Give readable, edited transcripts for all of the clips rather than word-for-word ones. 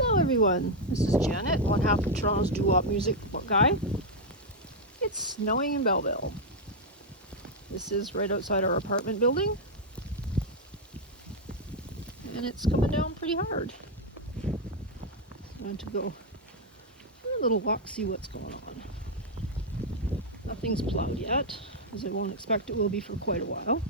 Hello everyone, this is Janet, one half of Toronto's doo-wop music guy. It's snowing in Belleville. This is right outside our apartment building. And it's coming down pretty hard. So I'm going to go for a little walk, see what's going on. Nothing's plowed yet, as I won't expect it will be for quite a while.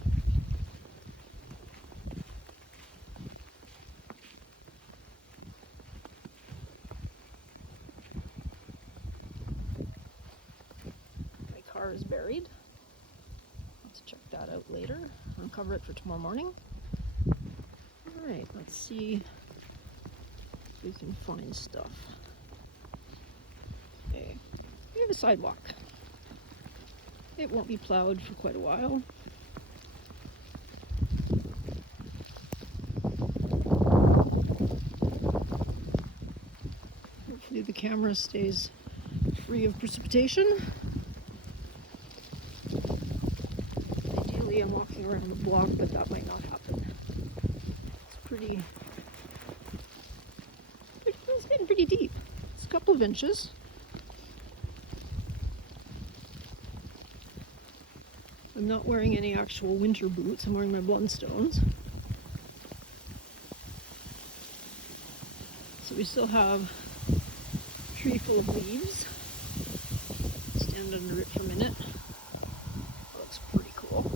Car is buried. Let's check that out later. Uncover it for tomorrow morning. Alright, let's see if we can find stuff. Okay, we have a sidewalk. It won't be plowed for quite a while. Hopefully the camera stays free of precipitation. I'm walking around the block, but that might not happen. It's getting pretty deep. It's a couple of inches. I'm not wearing any actual winter boots. I'm wearing my Blundstones. So we still have a tree full of leaves. Stand under it for a minute. Looks pretty cool.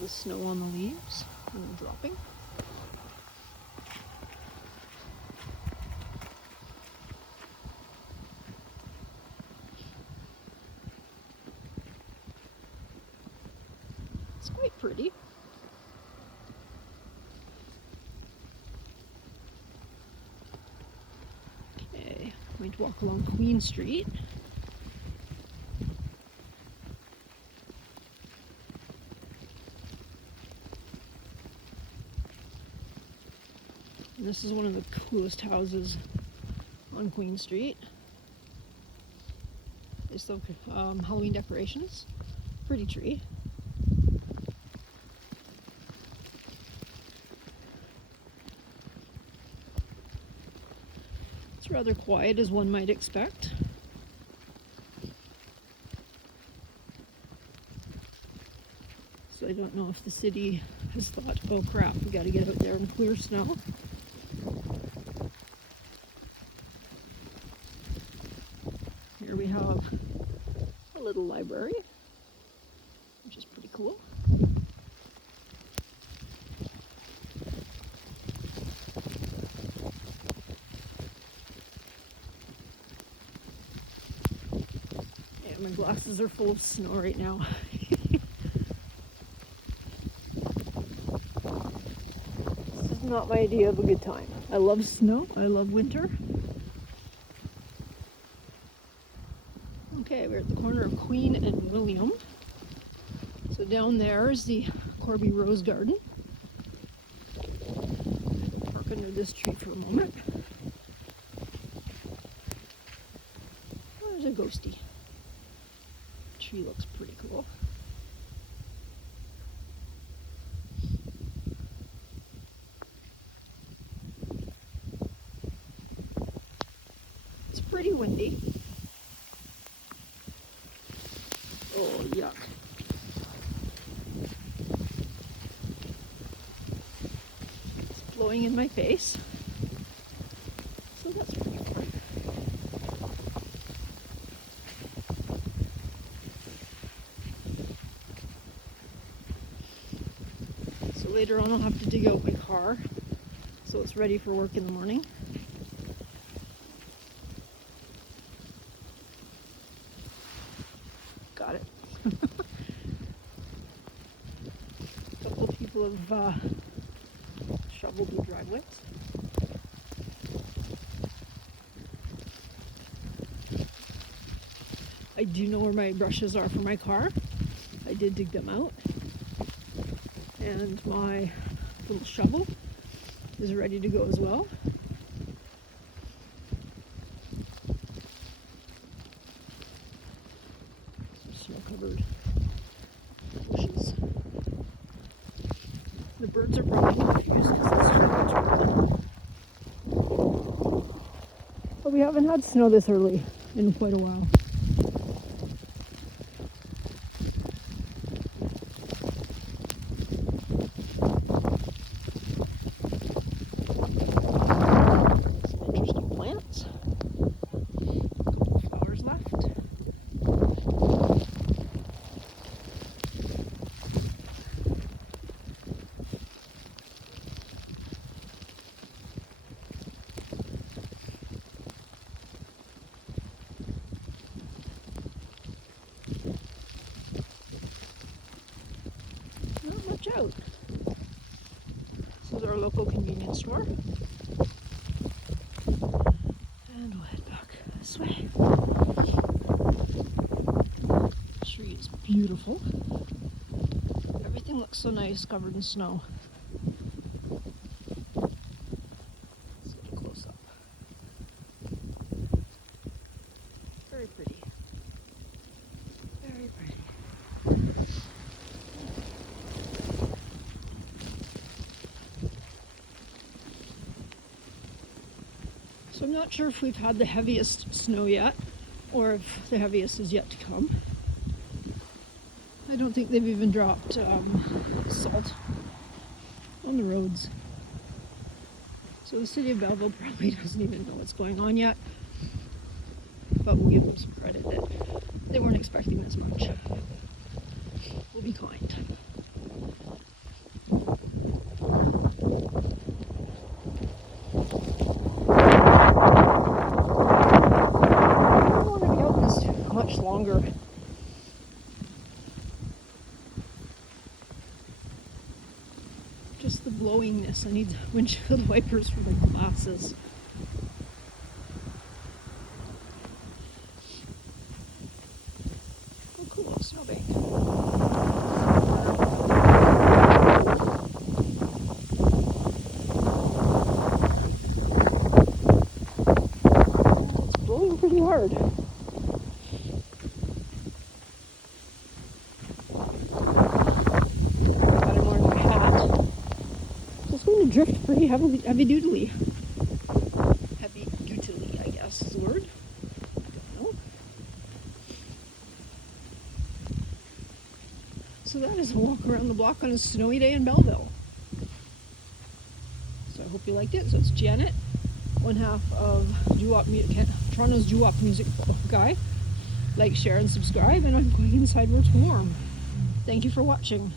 The snow on the leaves and dropping. It's quite pretty. Okay, I'm going to walk along Queen Street. This is one of the coolest houses on Queen Street. They still have Halloween decorations. Pretty tree. It's rather quiet, as one might expect. So I don't know if the city has thought, oh crap, we gotta get out there and clear snow. Here we have a little library, which is pretty cool. Yeah, my glasses are full of snow right now. This is not my idea of a good time. I love snow, I love winter. Okay, we're at the corner of Queen and William. So down there is the Corby Rose Garden. Park under this tree for a moment. There's a ghosty. The tree looks pretty cool. It's pretty windy. Oh, yuck. It's blowing in my face. So that's pretty fun. So later on I'll have to dig out my car so it's ready for work in the morning. Got it. A couple of people have shoveled the driveways. I do know where my brushes are for my car. I did dig them out. And my little shovel is ready to go as well. Some snow-covered bushes. roads are probably confused because it's too much rain. But we haven't had snow this early in quite a while. Some interesting plants. A couple flowers left. Not much out. This is our local convenience store. And we'll head back this way. The tree is beautiful. Everything looks so nice covered in snow. Let's get a close up. Very pretty. Very pretty. So I'm not sure if we've had the heaviest snow yet, or if the heaviest is yet to come. I don't think they've even dropped salt on the roads. So the city of Belleville probably doesn't even know what's going on yet. But we'll give them some credit that they weren't expecting this much. We'll be kind. I don't want to be out this much longer. Just the blowingness. I need windshield wipers for the glasses. Oh, cool, snowbank. It's blowing pretty hard. Going to drift pretty heavy duty, I guess is the word. I don't know. So that is a walk around the block on a snowy day in Belleville. So I hope you liked it. So it's Janet, one half of Toronto's doo-wop music guy. Like, share, and subscribe, and I'm going inside where it's warm. Thank you for watching.